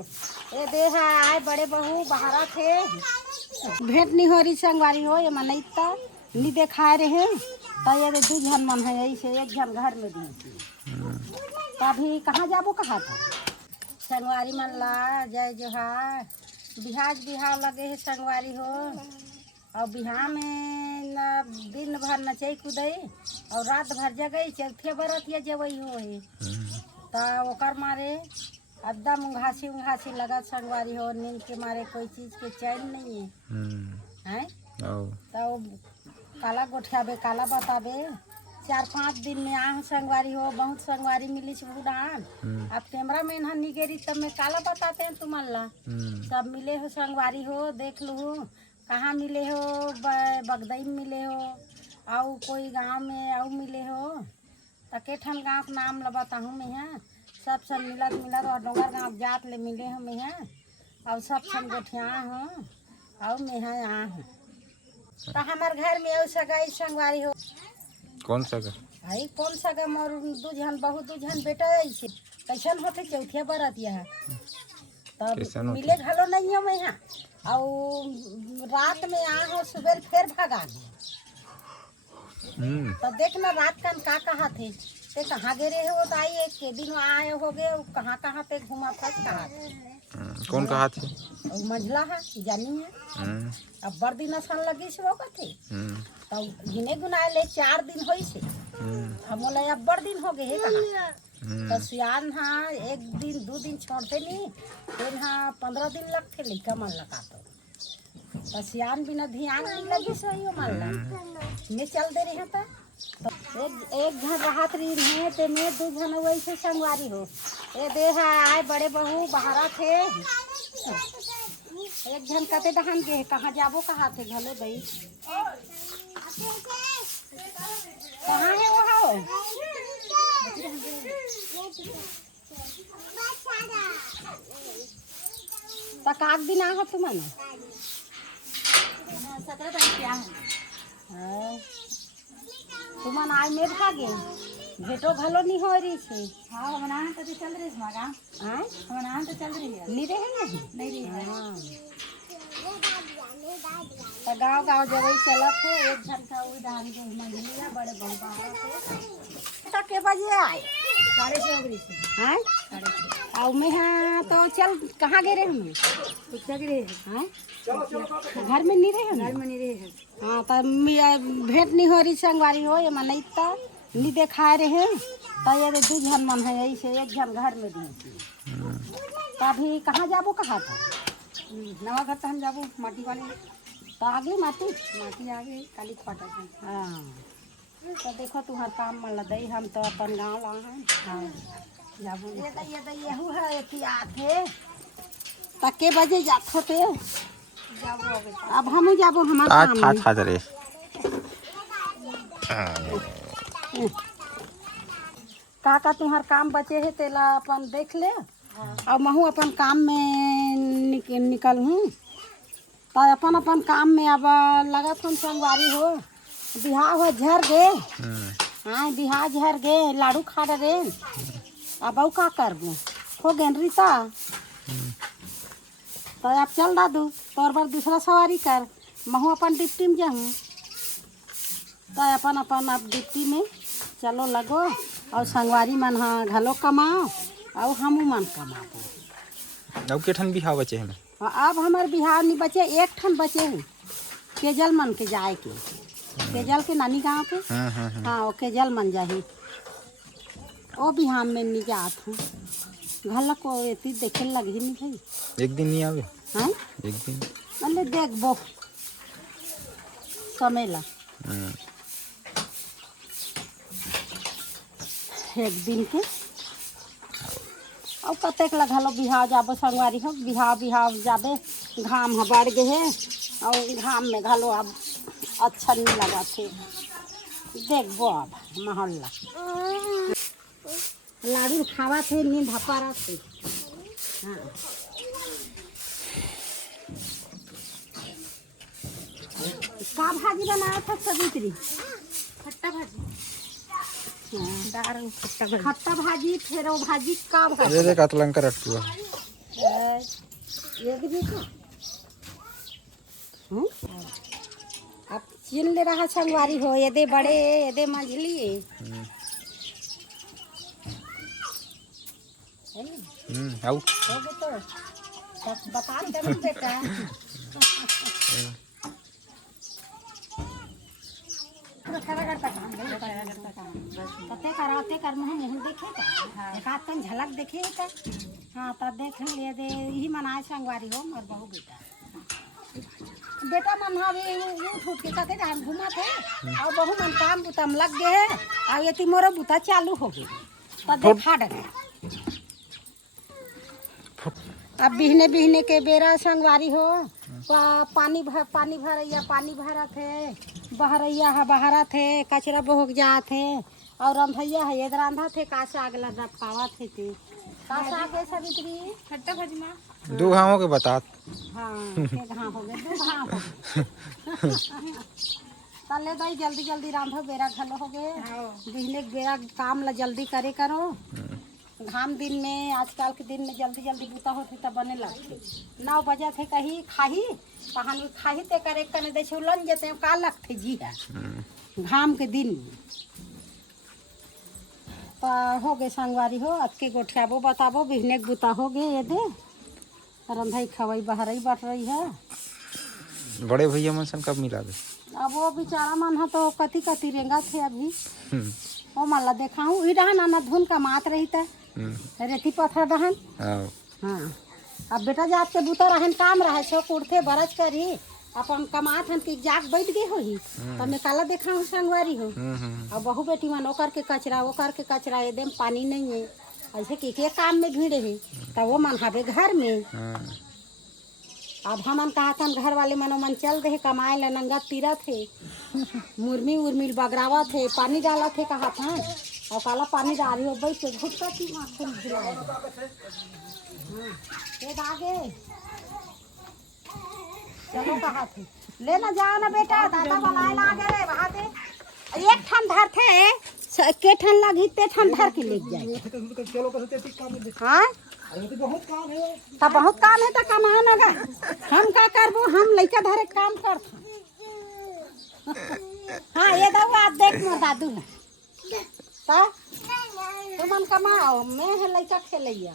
ये देहा आए बड़े बहू बाहर थे भेंट नहीं हो रही संगवारी हो ये मन इतना नहीं दिखाए रहे तो ये दू झन मन है ऐसे एक झन घर में दी तभी कहाँ जाबो कहा था संगवारी मन ला जय जोहार बिहाज बिहाव लगे है संगवारी हो और बिहार में न दिन भर नचई कूदई और रात भर जगई चौथे बरत या जबई हो तो ओकर मारे एकदम उंघासी उंघासी लगा संगवारी हो नींद के मारे कोई चीज के चैन नहीं है हैं तो काला गोठियाबे काला बताबे 4-5 दिन में आ संगवारी हो बहुत संगवारी मिली बुढ़ान अब कैमरा मैन हाँ निगेरी तब में काला बताते हैं तुम ला सब मिले हो संगवारी हो देख लू कहाँ मिले हो बगदई में मिले हो आओ कोई गांव में आओ मिले हो तके ठन गाँव का नाम ल बताहूँ मैं यहाँ सब मिलत मिलत और डोंगर गाँव जात ले मिले हो मैं यहाँ और सब सन गोठिया हो और मैं यहाँ यहाँ हूँ तो हमारे घर में सगाई संगवारी हो कौन सा भाई कौन सा मोर दू झन बहुत दू झन बेटा ऐसे कैसन होते चौथिया बरत यहाँ तब मिले घलो नहीं हो मैं यहाँ और रात में आ हो सुबह फिर भगा तो देखना रात का कहा थे ते कहाँ गे रहे हो तो आई एक के दिन आए हो गए कहाँ कहाँ पे घुमा फस कहा कौन कहा थे मंझला है जानी है अब बड़ दिन सन लगी से वो थे तो गिने गुनाए ले 4 दिन हो से हम बोले अब बड़ दिन हो गए है कहाँ तो सियान हाँ 1 दिन 2 दिन छोड़ते नहीं फिर हाँ 15 दिन लगते लड़का मन लगा तो सियान बिना ध्यान नहीं लगी सही हो मान ला मैं चल दे रहे था तो एक घर राहत रही है ते में 2 झन वैसे संगवारी हो ये देहा आए बड़े बहू बाहर थे एक झन कते दहन के कहाँ जाबो कहा थे घलो गई कहाँ है वो हो तो काक दिन आ तुम 17 तारीख क्या है तुमन आज मेरे भागे भेटो घलो नहीं हो रही थी हाँ हमारा तो चल रही है हाँ हमारा तो चल रही है नहीं रहे नहीं रही हाँ तो गाँव गाँव जब चलत है एक झन का उदाहरण के मंझलिया बड़े बहुत के बजे आए 6:30 से हाँ 6:30 और मैं हाँ तो चल कहाँ गए रहे हमें कुछ रहे हाँ घर में नहीं रहे घर में नहीं रहे हाँ तो भेंट नहीं हो रही संगवारी हो ये मन इतना नहीं दिखाए रहे तो ये दू झन मन है ऐसे एक झन घर में दी तभी कहाँ जाबो कहा था नवा घर तो हम जाबो माटी वाले तो आगे माटी आगे काली फटा हाँ तो देखो तुम्हार काम में लदई हम तो अपन गाँव ला हैं हाँ जाबो ये है कि आथे तके बजे जाते थे अब हम जाबो हमारा काम रे का तुम्हार काम बचे है तेला अपन देख ले और महू अपन काम में निकल हूँ तो अपन अपन काम में अब लगा तुम संगवारी हो बिहार हो झर गे हाँ बिहार झर गे लाड़ू खा रे अब का करबो हो गए रीता तो अब चल दादू तोर बार दूसरा सवारी कर महू अपन डिप्टी में जाऊँ तो अपन अपन अब डिप्टी में चलो लगो और संगवारी मन हाँ घलो कमाओ और हमू मन कमाओ अब के ठन बिहाव बचे हैं अब हमारे बिहार नहीं बचे एक ठन बचे हैं केजल मन के जाए के केजल के नानी गाँव के हाँ वो केजल मन जाही वो बिहार में नहीं जात हूँ घर को एती देखे लगी नहीं भाई एक दिन नहीं आवे हाँ एक दिन मतलब देखबो समय ला एक दिन के और कतेक लगलो बिहाव जाबो संगवारी हो बिहाव जाबे घाम बढ़ गए है और घाम में घलो अब अच्छा नहीं लगा थे देखबो अब मोहल्ला लाडू खावा थे नींद हपारा थे हाँ का भाजी बनाया था सवित्री खट्टा भाजी खट्टा भाजी फिर वो भाजी का भाजी ये देख अतलंका रटुआ ये भी तो अब चीन ले रहा संगवारी हो, ये दे बड़े ये दे मझली है ना? आओ हो गए तो बता दे बेटा। कते कराते कर मुँह देखे का एक आध कन झलक देखे का। हाँ तब देख लिए दे यही मनाए संगवारी हो मोर बहू बेटा। बेटा मन हवे उठ उठ के कते हम घुमा थे और बहू मन काम बुतम लग गए है और ये मोर बुता चालू हो गई तब देखा डरे। अब बिहने बिहने के बेरा संगवारी हो पानी भरा थे बहरैया है बहरा थे कचरा बोहक जा थे और रंधैया है ये रांधा थे कासा अगला रपावा थे कासा के सवित्री खट्टा भजमा 2 घावों के बता। हाँ एक घाव हो गए 2 घाव हो गए तले दाई जल्दी जल्दी रांधो बेरा घलो हो गए बिहने बेरा काम ला जल्दी करे करो। घाम दिन में आजकल के दिन में जल्दी जल्दी बूता होते तब बने लगते 9 बजे थे कहीं खाही पहान खाही ते करे कने दे लन जते का लगते जी है घाम के दिन में हो गए संगवारी हो अब के गोठियाबो बताबो बिहने के बूता हो गए ये दे रंधाई खवाई बहरई बट रही है। बड़े भैया मन सन कब मिला दे? अब वो बेचारा मन है तो कति कति रेंगा थे अभी वो मन ला देखा हूँ ई डहन ना धुन का मात रही था रेती पत्थर डहन। हाँ अब बेटा जात के बूता रहन काम रहे छो कुड़थे बरस करी अपन कमात हन के जाग बैठ गए होही तब मैं काला देखा हूँ संगवारी हो। अब बहू बेटी मन ओकर के कचरा एकदम पानी नहीं है ऐसे के काम में भीड़ है तब वो मन हवे घर में। अब हमन कहा था घर वाले मन चल दे कमाए ला नंगा तीरा थे मुरमी उर्मी बगरावा थे पानी डाला थे कहा था और काला पानी डाली हो बैठ के घुटका की माखन गिराए। आगे चलो कहा थे लेना जाओ ना बेटा दादा बनाए लागे रे वहाँ दे एक ठन धर थे के ठन लगी ते ठन धर के ले जाए। हाँ तब बहुत काम है तो कमा ना हम का करबो हम लइका धरे काम करते। हाँ ये दो आप देख मोर दादू है तुमन कमाओ मैं है लइका खेलैया।